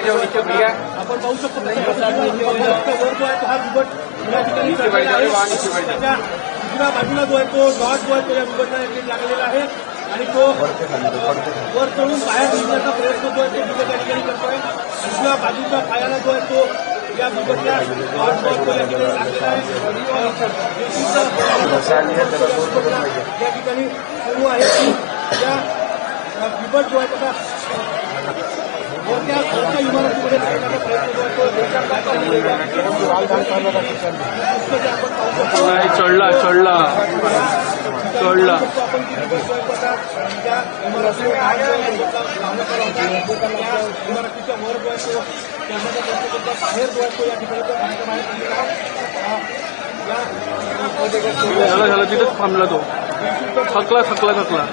आपण पाहू शकतो वर जो आहे तो हा बिबट या ठिकाणी चढलेला आहे. त्याच्या उजव्या बाजूला जो आहे तो डॉट जो आहे तो या बिबटला लागलेला आहे आणि तो वर चढून बाहेर निघण्याचा प्रयत्न जो आहे तो बिबट या ठिकाणी करतोय. उजव्या बाजूच्या पायाला जो आहे तो या बिबटच्या डॉट जो तो या ठिकाणी लागलेला आहे. या ठिकाणी सुरू आहे की या बिबट जो आहे त्याचा वरच्या इमारतीमध्ये जाण्याचा प्रयत्न जो आहे तो चढला चढला चढला आपण त्या इमारतीच्या वर जो आहे तो त्यामध्ये बाहेर जो आहे तो या ठिकाणी तो झाला तिथेच थांबला तो थकला थकला थकला